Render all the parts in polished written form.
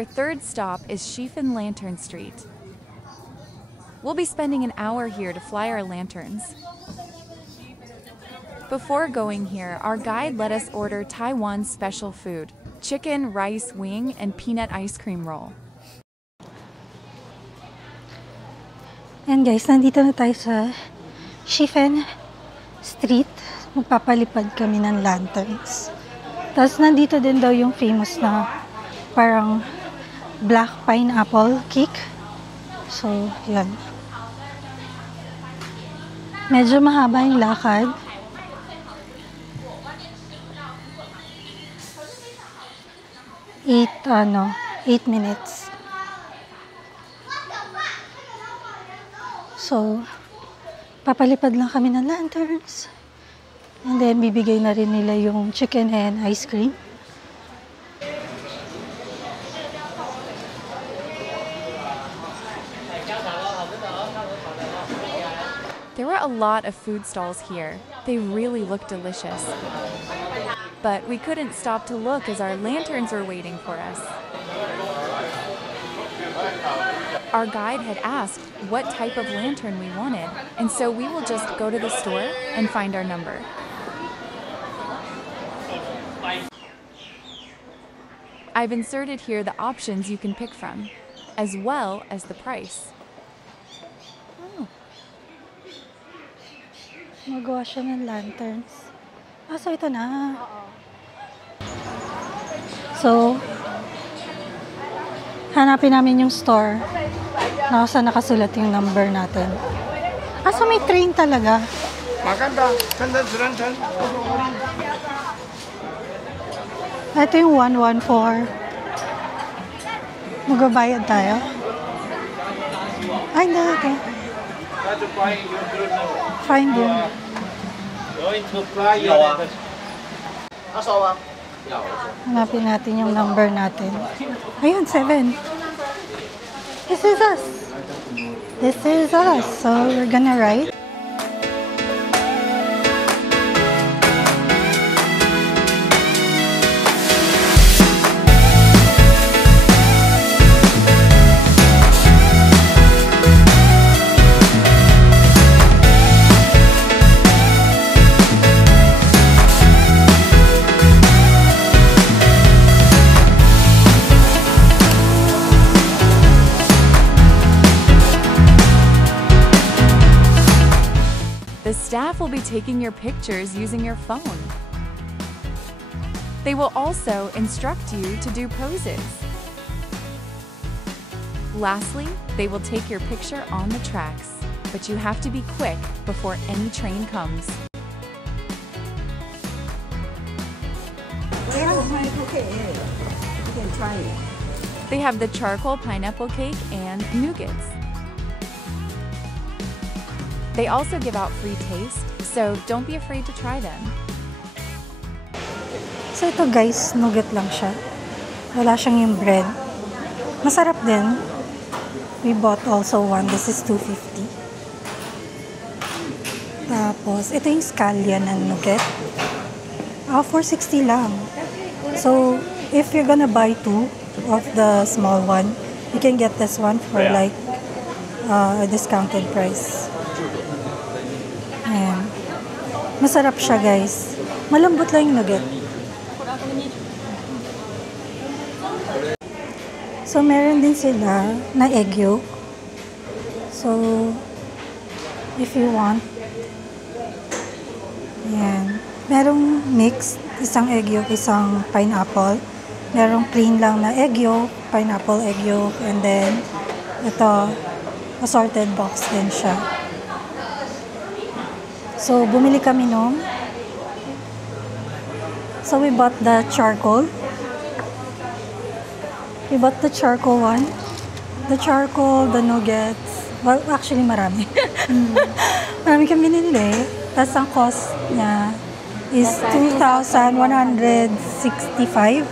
Our third stop is Shifen Lantern Street. We'll be spending an hour here to fly our lanterns. Before going here, our guide let us order Taiwan's special food, chicken rice wing and peanut ice cream roll. And guys, nandito na tayo sa Shifen Street. Magpapalipad kami ng lanterns. Tapos nandito din daw yung famous na parang black pineapple cake. So, yan. Medyo mahaba yung lakad. 8 minutes. So, papalipad lang kami ng lanterns. And then, bibigay na rin nila yung chicken and ice cream. There were a lot of food stalls here. They really looked delicious. But we couldn't stop to look as our lanterns were waiting for us. Our guide had asked what type of lantern we wanted, and so we will just go to the store and find our number. I've inserted here the options you can pick from, as well as the price. Oh. Magawa siya ng lanterns. So ito na. So, hanapin namin yung store na saan nakasulat yung number natin. So may train talaga. Maganda. Ito yung 114. Magbabayad tayo. Ay, hindi. Okay. Find you. Going to fly your... Hanapin natin yung number natin. Ayun, 7. This is us. This is us. So, we're gonna write. The staff will be taking your pictures using your phone. They will also instruct you to do poses. Lastly, they will take your picture on the tracks, but you have to be quick before any train comes. You can try it. They have the charcoal pineapple cake and nougats. They also give out free taste, so don't be afraid to try them. So ito guys, nougat lang siya. Wala siyang yung bread. Masarap din. We bought also one. This is 250. Tapos, ito yung scallion ng nougat. 460 lang. So, if you're gonna buy 2 of the small one, you can get this one for like a discounted price. Ayan. Masarap siya guys. Malambot lang yung nugget. So, meron din sila na egg yolk. So, if you want, yan. Merong mixed, isang egg yolk, isang pineapple. Merong plain lang na egg yolk, pineapple egg yolk, and then, ito, assorted box din siya. So, bumili kami nung. So, we bought the charcoal. We bought the charcoal one. The charcoal, the nuggets. Well, actually, marami. Marami kami binili. Tapos, ang cost niya is 2,165.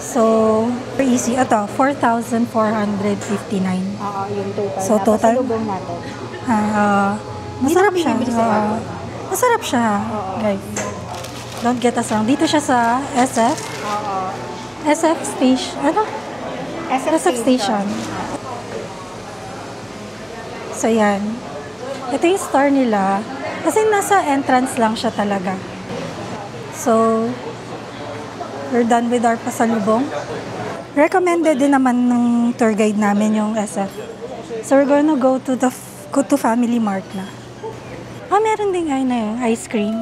So, very easy. Ito, 4,459. Yung total. So, total. Pasalubong natin. Masarap siya. Masarap siya, guys. Don't get us wrong. Dito siya sa SF. SF Station. Ano? SF Station. So, yan. Ito yung store nila. Kasi nasa entrance lang siya talaga. So, we're done with our pasalubong. Recommended din naman ng tour guide namin yung SF. So, we're gonna go to Family Mart na. Meron din na yung ice cream.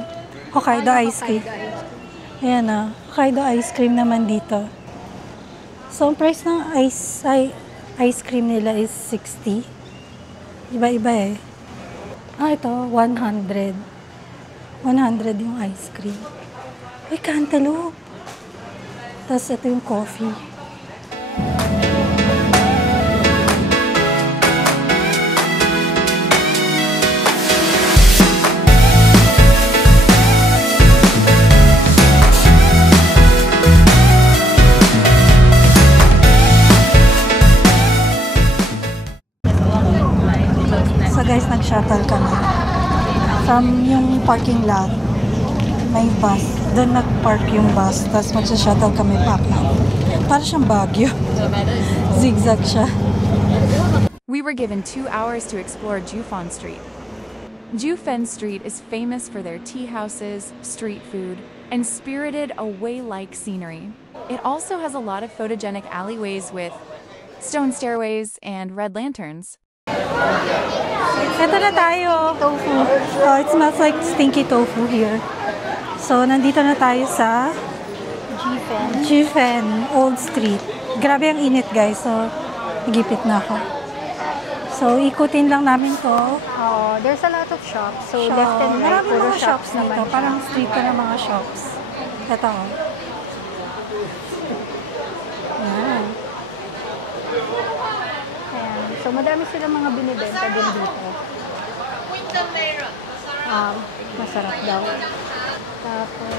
Hokkaido ice cream. Ayan na. Hokkaido ice cream naman dito. So, ang price ng ice cream nila is 60. Iba-iba eh. Ito, 100. 100 yung ice cream. Uy, cantaloupe. Tapos ito yung coffee. So guys, nag-shuttle kami. From yung parking lot, may bus. Doon nag-park yung bus. Tapos mag-shuttle kami back na. Para siyang Baguio. Zigzag siya. We were given 2 hours to explore Jufan Street. Jufen Street is famous for their tea houses, street food, and spirited away-like scenery. It also has a lot of photogenic alleyways with stone stairways and red lanterns. Ito na tayo. Tofu. Oh, it smells like stinky tofu here. So, nandito na tayo sa Jufen Old Street. Grabe ang init, guys. So, nagipit na ako. So, ikutin lang namin to. There's a lot of shops. So, left and right, maraming puro mga shops naman dito. siya. Parang street ka ng mga shops. Ito. Yan. Ayan. So, madami silang mga binibenta din dito. Masarap daw. Tapos,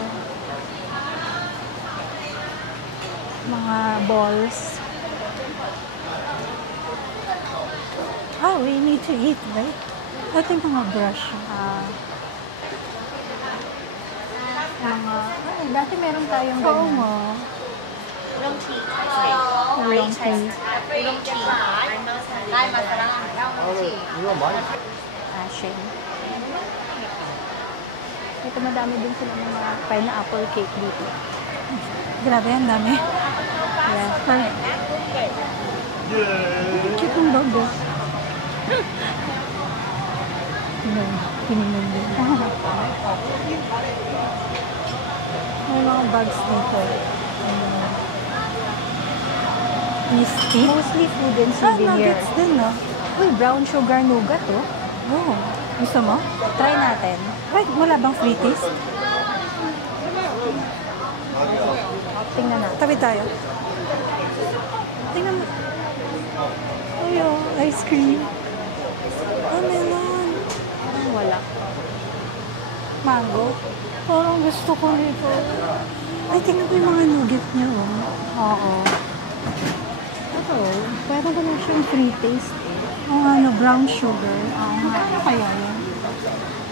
mga balls. Oh, we need to eat, right? Ito yung mga brush. Dati meron tayong Oo ganyan. mo. Long tea. Ashen. Ito madami din sila mga pineapple cake dito. Grabe, ang dami. Yeah. Parang, cute ang logo. Pininom din. May mga bags dito. Misty. Mostly food and souvenir. Nuggets din, no? Uy, brown sugar nougat, oh. Oh, gusto mo? Try natin. Wait, wala bang free taste? Tingnan natin. Tabi tayo. Tingnan mo. Ay, oh, ice cream. Melon. Wala. Mango. Parang gusto ko nito. Ay, tingnan mo yung mga nugget niya, oh. Oo. Ito, parang wala siyang free taste. Oh, ano, brown sugar. Ano kaya yun?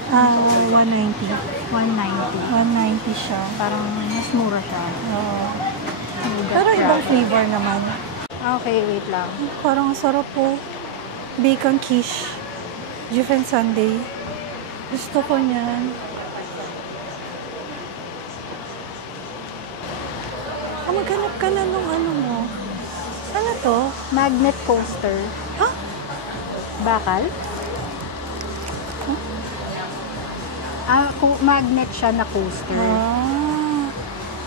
190. 190 siya. Parang mas mura siya. Oo. Nougat Pero ibang crab. flavor naman. Okay, wait lang. Parang sarap po. Bacon quiche. Juven Sunday. Gusto ko niyan. Maghanap ka na nung ano mo. Ano to? Magnet coaster. Ha? Bakal? Magnet siya na coaster.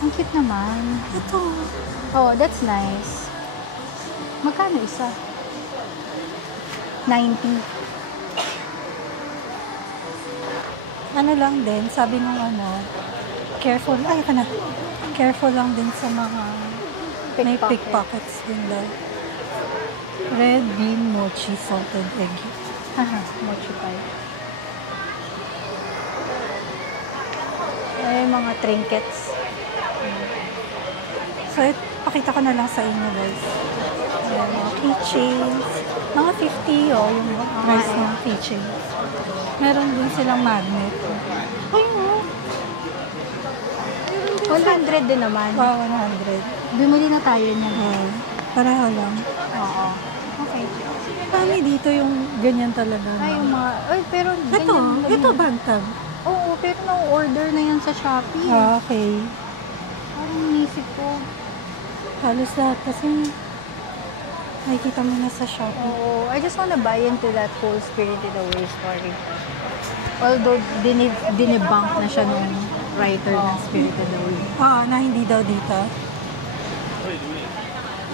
Ang cute naman. Ito. Oh, that's nice. Magkano isa? 90. Ano lang din, sabi nung ano, careful. Ay, ito na. Careful lang din sa mga may pickpockets din daw. Red bean mochi salted egg. Haha, mochi pie. Ay, mga trinkets. So, pakita ko na lang sa inyo, guys. Ayan, mga keychains. Mga 50, oh, yung price ng keychains. Meron din silang magnet. Ay, oh. 100 din naman. Wow, 100. Bumili na tayo niyan. Pareho lang. Oo. Okay. Kami dito yung ganyan talaga. Ay, yung mga... Ay, pero Ito, ganyan ito lagi. bantag. Oo, pero na-order na yan sa Shopee. Okay. Parang inisip ko. Halos lahat kasi nakikita mo na sa Shopee. Oo, I just wanna buy into that whole Spirited Away story. Although, dinebunk na siya nung writer ng Spirited Away. Oo, na hindi daw dito.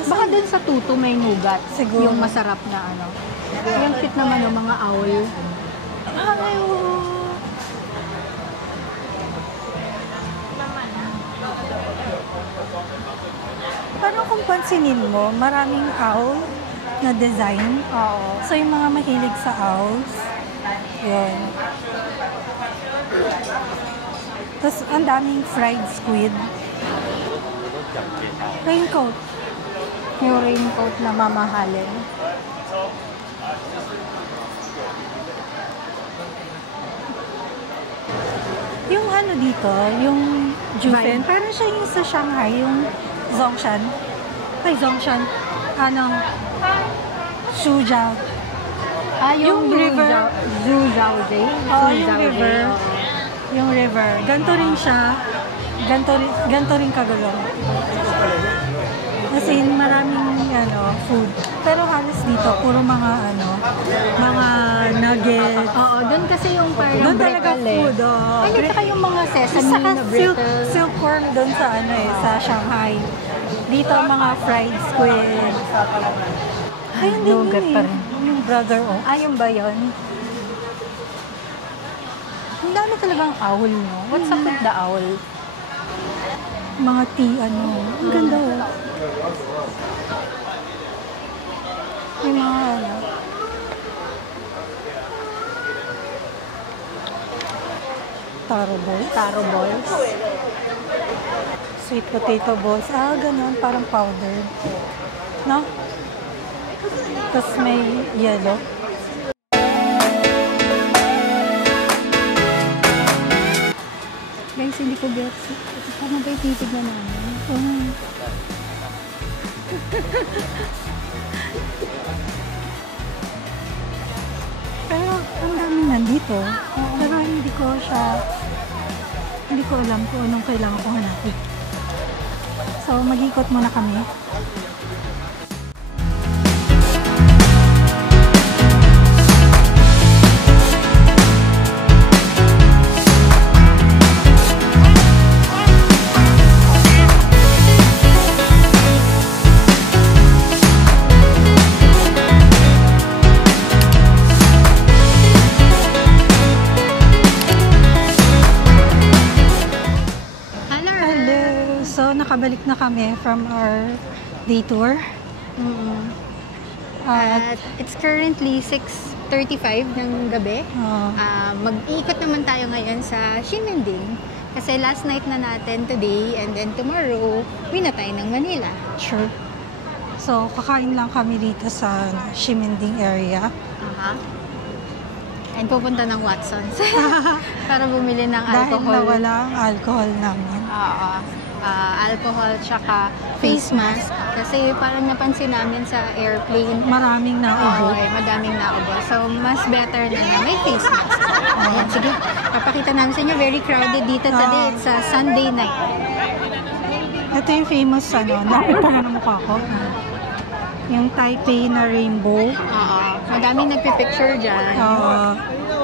Baka dun sa tuto may nugat. Siguro. Yung masarap na ano. Yung cute naman yung mga owl. Ay, oo. Pero kung pansinin mo, maraming owl na design. Oo. So, yung mga mahilig sa owls, yun. Tapos, ang daming fried squid. Raincoat. Yung raincoat na mamahalin. Yung ano dito, yung Jufen, Vine. parang siya yung sa Shanghai, yung Zongshan. Ay, Zongshan. Ano? Suzhou. Ah, Yung river. Zhujiaozhe. Oo, yung river. Yung river. Ganto rin siya. Ganto rin kagulo. Kasi maraming food. Pero halos dito, puro mga mga nuggets. Oo, doon kasi yung parang Doon talaga brittle eh. food, oh. Ay, saka yung mga sesame Saka na brittle. silkworm doon sa sa Shanghai. Dito mga fried squid. Ayun din Nougat yun pa eh. rin. Yung brother, oh. Ayun ba yun? Ang dami talagang owl, no? What's up with the owl? Mga tea, Ang ganda, oh. May mga taro balls. Taro balls. Sweet potato balls. Ah, ganun. Parang powdered. No? Tapos may yellow. Guys, hindi ko gets. Paano ba ititignan namin? Pero ang daming nandito. Pero hindi ko alam kung anong kailangan kong hanapin. So, mag-ikot muna kami. Hello! So, nakabalik na kami from our day tour. At it's currently 6:35 ng gabi. Oh, Mag-iikot naman tayo ngayon sa Ximending. Kasi last night na natin today and then tomorrow, uwi na tayo ng Manila. sure. So, kakain lang kami dito sa Ximending area. And pupunta ng Watson's para bumili ng Dahil alcohol. nawala ang alcohol namin. Oo. Alcohol tsaka face mask. Kasi parang napansin namin sa airplane, Maraming naubo. madaming naubo. So, mas better na may face mask. Ayan, sige. Papakita namin sa inyo. Very crowded dito today. It's a Sunday night. Ito yung famous, nakita na ng mukha ko. Yung Taipei na rainbow. Oo. Madaming nagpipicture dyan.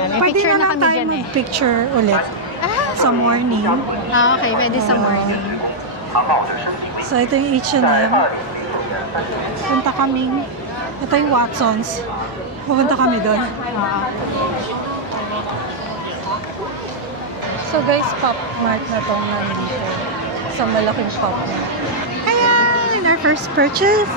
May Pwede picture na naman kami tayo dyan eh. mag-picture ulit sa morning. Okay. Pwede sa morning. So, ito yung H&M. Punta kaming, ito yung Watson's. Pupunta kami doon. So guys, Pop Mart na tong nandito. Sa malaking Pop Mart. Ayan! Our first purchase.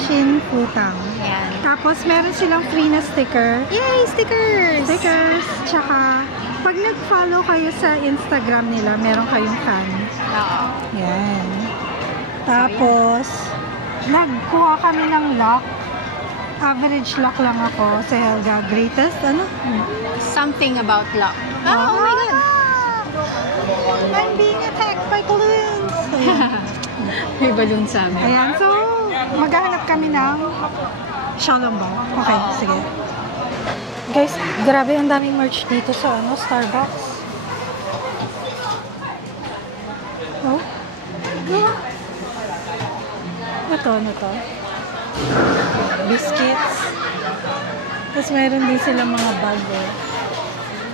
Shin Putang. Ayan. Tapos, meron silang free na sticker. Yay! Stickers! Stickers. Tsaka, pag nag-follow kayo sa Instagram nila, meron kayong fan. Oo. Yan. Tapos, nagkuha kami ng lock. Average lock lang ako sa Helga. Greatest, Something about luck. Oh my God! I'm being attacked by balloons. May balloon sa amin. Ayan, so, maghahanap kami ng Xiaolongbao. Okay, sige. Guys, grabe ang daming merch dito sa Starbucks. Oh? Ano to? Biscuits. Tapos meron din silang mga bag.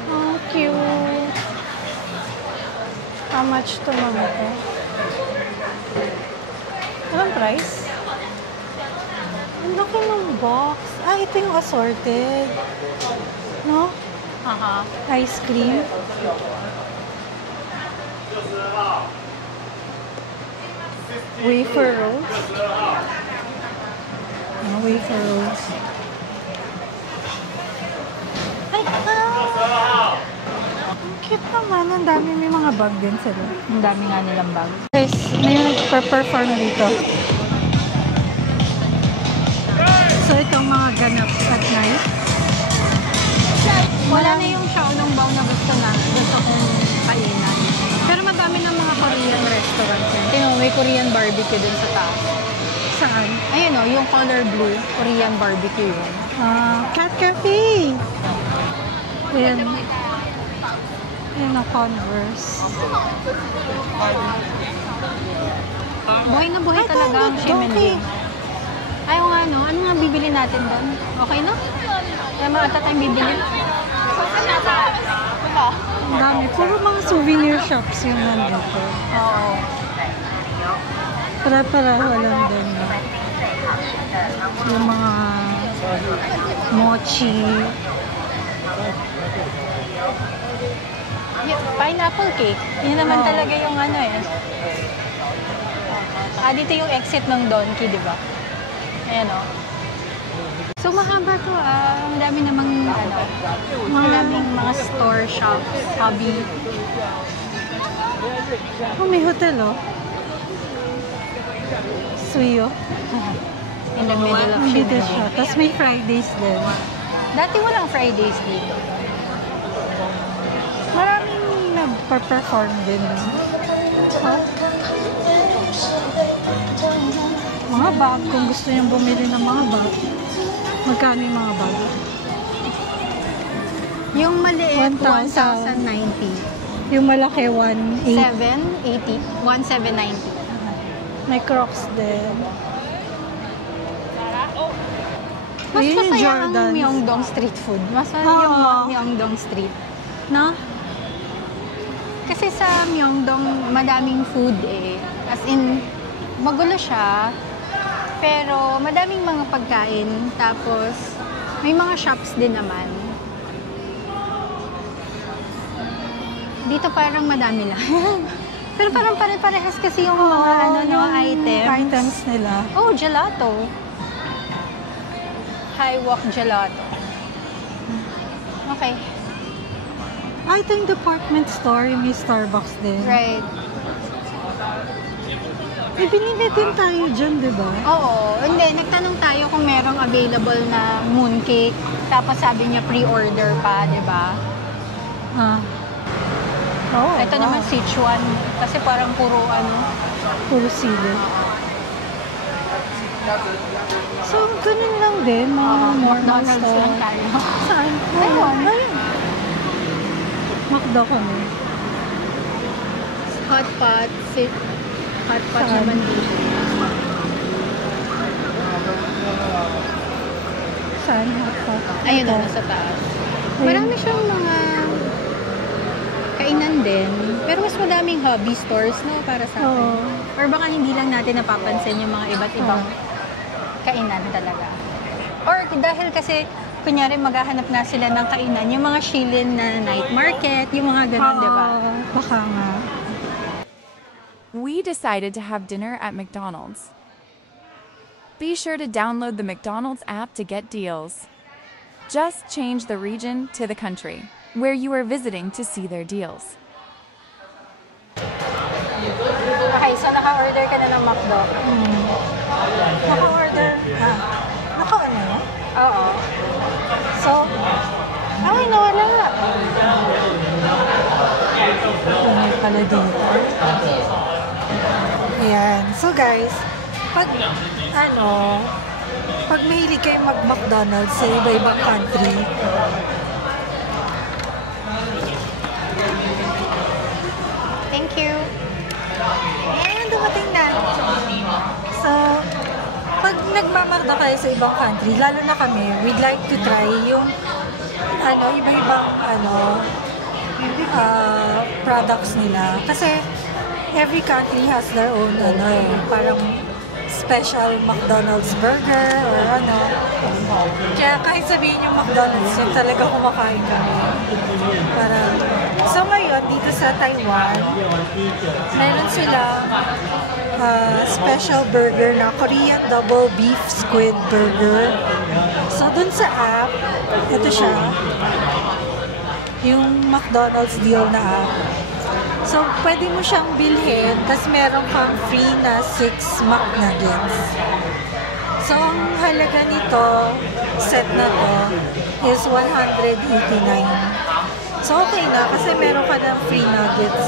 Oh, cute. How much to mga to? Anong price? Ang laki ng box. Ah, ito yung assorted. No? Ice cream. Wafer rolls. Wafer rolls. Ay, ang cute naman. Ang dami. May mga bag din sila. Ang dami nga nilang bag. Guys, may nagpa-perform dito. So, itong mga ganap at night. Wala na yung Xiaolongbao na gusto kong kainan. Pero madami ng mga Korean restaurants yan. Tingnan mo, may Korean barbecue dun sa taas. Saan? Ayun o, yung color blue, Korean barbecue yun. Cat Cafe! Ayan. Ayan ang Converse. Buhay na buhay talaga ang Shimenli. Ayaw nga no, ano nga bibili natin doon? Okay no? Kaya mga ata tayong bibili. Ang dami. Puro mga souvenir shops yung nandito. Oo. Para-paraho lang din. Yung mga mochi. Pineapple cake. Yun naman talaga yung ano eh. Dito yung exit ng Donkey, di ba? Ayan o. So, mahaba to Ang dami namang, daming mga store, shops, hobby. Oh, may hotel Suyo. In the middle of Dito Shimenli. siya. Tapos may Fridays din. Dati walang Fridays dito. Maraming nagpa-perform din. Mga bag, kung gusto niyong bumili ng mga bag, magkano yung mga bag? Yung maliit, 1,000. 1,090. Yung malaki, 1,800. 780. 1,790. May Crocs din. Mas Ayun yung masaya ang Jordans. Myeongdong street food. Mas masaya Oo. yung Myeongdong street. No? Kasi sa Myeongdong, madaming food eh. As in, magulo siya. Pero madaming mga pagkain. Tapos, may mga shops din naman. Dito parang madami lang. Pero parang pare-parehas kasi yung mga items. nila. Oh, gelato. High Walk Gelato. Okay. Ito yung department store, yung may Starbucks din. Right. Binili din tayo dyan, di ba? Oo. Hindi, nagtanong tayo kung merong available na mooncake. Tapos sabi niya pre-order pa, di ba? Ito naman Sichuan. Kasi parang puro Puro sili. So, ganun lang din. Mga normal McDonald's store. lang tayo. Saan? Ayun. McDo kami. Hot pot. Hot pot Saan? naman dito. Saan? Hotpot? Ayun Ito. na, sa taas. Ayun. Marami siyang mga kainan din. Pero mas madaming hobby stores, no? Para sa akin. Oo. Or baka hindi lang natin napapansin yung mga iba't ibang kainan talaga. Or dahil kasi, kunyari maghahanap na sila ng kainan, yung mga Shilin na night market, yung mga ganun, di ba? Baka nga. We decided to have dinner at McDonald's. Be sure to download the McDonald's app to get deals. Just change the region to the country where you are visiting to see their deals. Okay, so naka-order ka na ng McDo. Naka-order. Naka-ano na? Oo. So, ay, nawala. May pala dito. Ayan. So, guys, pag pag mahilig kayo mag-McDonald's sa iba-ibang country, Thank you. and dumating na. So, pag nagmamakdo kayo sa ibang country, lalo na kami, we'd like to try yung iba-ibang products nila. Kasi every country has their own parang special McDonald's burger or Kaya kahit sabihin yung McDonald's, yung talaga kumakain kami. So ngayon, dito sa Taiwan, meron sila special burger na Korean double beef squid burger. So dun sa app, ito siya, yung McDonald's deal na app. So, pwede mo siyang bilhin, tapos meron kang free na 6 McNuggets. So, ang halaga nito, set na to, is 189. So, okay na, kasi meron ka ng free nuggets.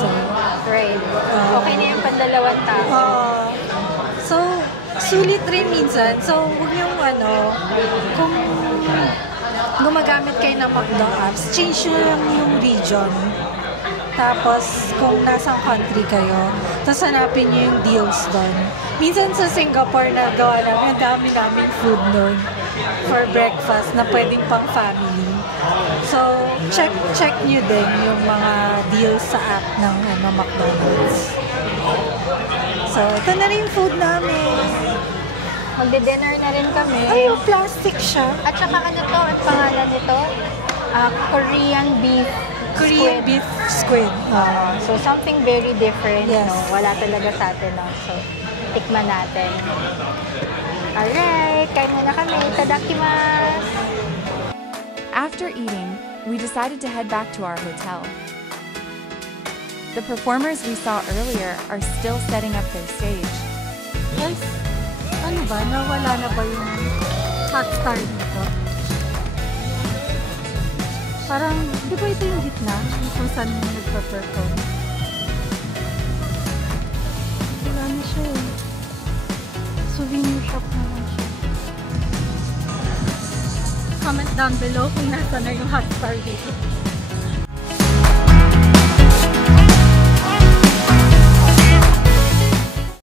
Right. Okay na yung pandalawang tao. So, sulit rin minsan. So, huwag yung kung gumagamit kayo ng McDo apps, change nyo lang yung region. Tapos, kung nasa country kayo, tapos hanapin nyo yung deals doon. Minsan sa Singapore, nagawa namin, ang dami naming food doon for breakfast na pwedeng pang family. So, check nyo din yung mga deals sa app ng McDonald's. So, ito na rin yung food namin. Magde-dinner na rin kami. Ay, yung plastic siya. At saka ano to, ang pangalan nito? Korean beef Squid. So, something very different, Yes. no? Wala talaga sa atin, no? So, tikman natin. Alright, kain muna kami. Itadakimasu! After eating, we decided to head back to our hotel. The performers we saw earlier are still setting up their stage. Guys, ano ba? Nawala na ba yung hot star dito? Parang, di ba ito yung gitna? Kung saan nagpa-perform? Wala na siya eh. Souvenir shop naman siya. Comment down below kung nasa na yung hot star dito.